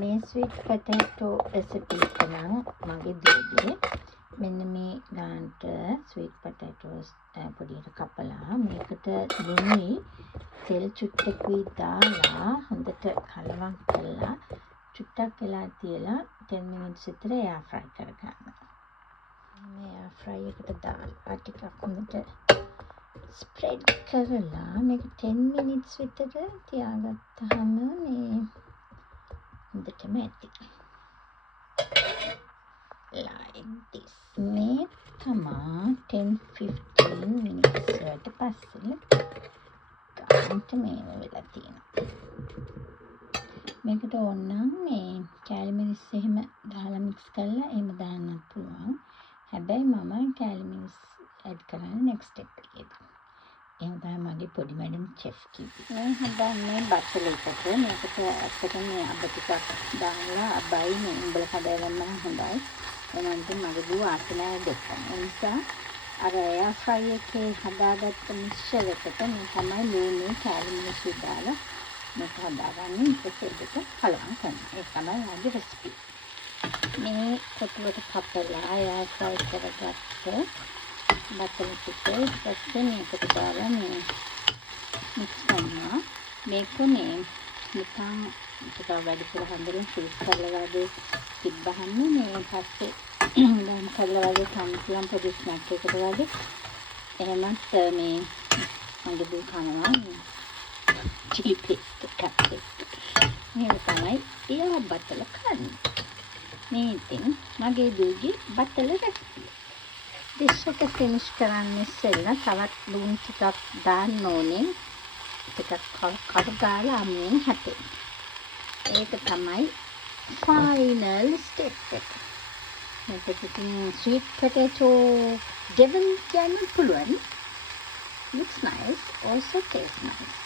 මේ sweet පොටැටෝ recipe එක නම් මගේ දුවගේ මෙන්න මේ ගානට ස්වීට් පොටැටෝස් පොඩියට කපලා මේකට ලුණුයි තෙල් චුට්ටකුයි දාලා හොඳට කලවම් කරලා චුට්ටක් වෙලා තියලා 10 minutes විතර එයා ෆ්‍රයි කරගන්න. මේ එයා ෆ්‍රයි එකට දාලා ටිකක් හොඳට ස්ප්‍රෙඩ් කරලා මේක 10 minutes විතර තියාගත්තාම මේ හොඳටම ඇති. Like this. මේ තමා 10-15 minutes වලට පස්සේ ගානට මේව වෙලා තියෙනවා. මේකට ඕනනම් මේ කැලිමිරිස් එහෙම දාලා මික්ස් කරලා එහෙම දාන්නත් පුළුවන්. හැබැයි මම කැලිමිරිස් ඇඩ් කරන්නේ next step එකේදී. එහෙනම් තමයි මගේ පොඩි මැඩම් chef කිව්වේ. මේ හදන්නේ බත්තල එකට. මේකට ඇත්තටම මේ අබ ටිකක් දාලා අබයි මේ උඹල කඩේලම හොඳයි. එනන්ට මගේ දුව ආසනාව දෙන්න. ඒ නිසා අර එයා ෆ්‍රයි එකේ හදාගත්ත මික්ස්චර් එකට මේ තමයි ලුණු කැලිමිරිස් දාලා මේක හදාගන්නේ. ඊට පස්සේ කලවම් කරනවා. ඒක තමයි මගේ රෙසිපි. මේ කොටුවට කපලා එයා ෆ්‍රයි කරගත්ත බත්තල ටික ඊපස්සේ මේකට දාලා මේ මික්ස් කරනවා. මේක මේ නිකන් ටිකක් වැඩිපුර හඳලා ෆ්‍රීස් කරලා වගේ තිබ්බහම මේ පස්සේ දැන් කරලා වගේ කම්පියම් පොඩි ස්නැක් එකකට වගේ එහෙමත් මේ මගේ දු කනවා චිලි පේස්ට් එකක් මේ තමයි එයා බත්තල කන්නේ. මේ ඉතින් මගේ දුගේ බත්තල රෙසිපි. ඩිෂ් එක ෆිනිෂ් කරන්න ඉස්සෙල්ලා තවත් ලුණු ටිකක් දාන්න ඕනේ. ටිකක් කඩ ගාලා අමුයෙන් හැටේ. ඒක තමයි ෆයිනල් ස්ටෙප් එක. මේක ඉතින් ස්වීට් පොටැටෝ ඩෙවිල් කියන්න පුළුවන්. Looks nice, also tastes nice.